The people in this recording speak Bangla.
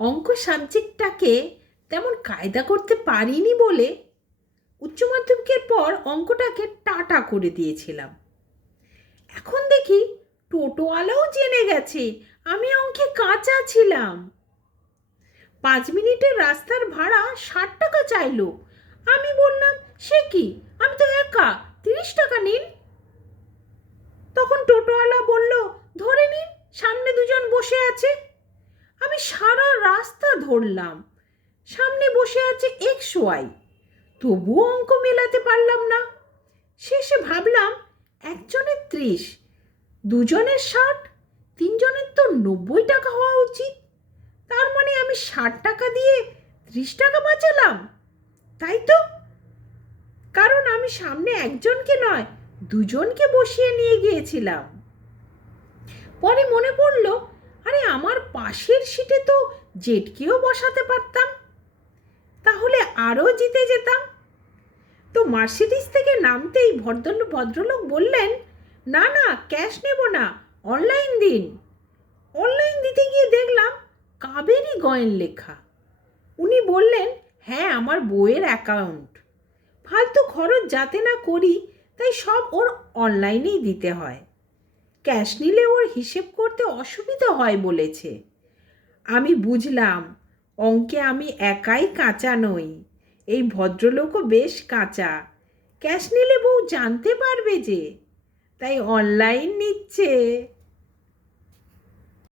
অঙ্ক সাবজেক্টটাকে তেমন কায়দা করতে পারিনি বলে উচ্চ মাধ্যমিকের পর অঙ্কটাকে টাটা করে দিয়েছিলাম। এখন দেখি টোটোওয়ালাও জেনে গেছে আমি অঙ্কে কাঁচা ছিলাম। 5 মিনিটের রাস্তার ভাড়া 60 টাকা চাইলো। আমি বললাম, সে কি, আমি তো একা, 30 টাকা নিন। তখন টোটোওয়ালা বলল, ধরে নিন, সামনে দুজন বসে আছে। আমি সারা রাস্তা ধরলাম, সামনে বসে আছে XY, তবুও অঙ্ক মেলাতে পারলাম না। শেষে ভাবলাম, একজনের 30, দুজনের 60, তিনজনের তো 90 টাকা হওয়া উচিত। তার মানে আমি 60 টাকা দিয়ে 30 টাকা বাঁচালাম, তাই তো? কারণ আমি সামনে একজনকে নয়, দুজনকে বসিয়ে নিয়ে গিয়েছিলাম। পরে মনে পড়ল, আরে আমার পাশের সিটে তো জেঠকেও বসাতে পারতাম, তাহলে আরও জিতে যেতাম। তো মার্সিডিজ থেকে নামতেই ভদ্রলোক বললেন, না না, ক্যাশ নেব না, অনলাইন দিন। অনলাইন দিতে গিয়ে দেখলাম কাবেরী গয়েন লেখা। উনি বললেন, হ্যাঁ, আমার বউয়ের অ্যাকাউন্ট, ফালতু খরচ যাতে না করি তাই সব ওর অনলাইনেই দিতে হয়, ক্যাশ নিলে ওর হিসেব করতে অসুবিধা হয় বলেছে। আমি বুঝলাম অঙ্কে আমি একাই কাঁচা নই, এই ভদ্রলোকও বেশ কাঁচা, ক্যাশ নিলে বউ জানতে পারবে যে, তাই অনলাইন নিচ্ছে।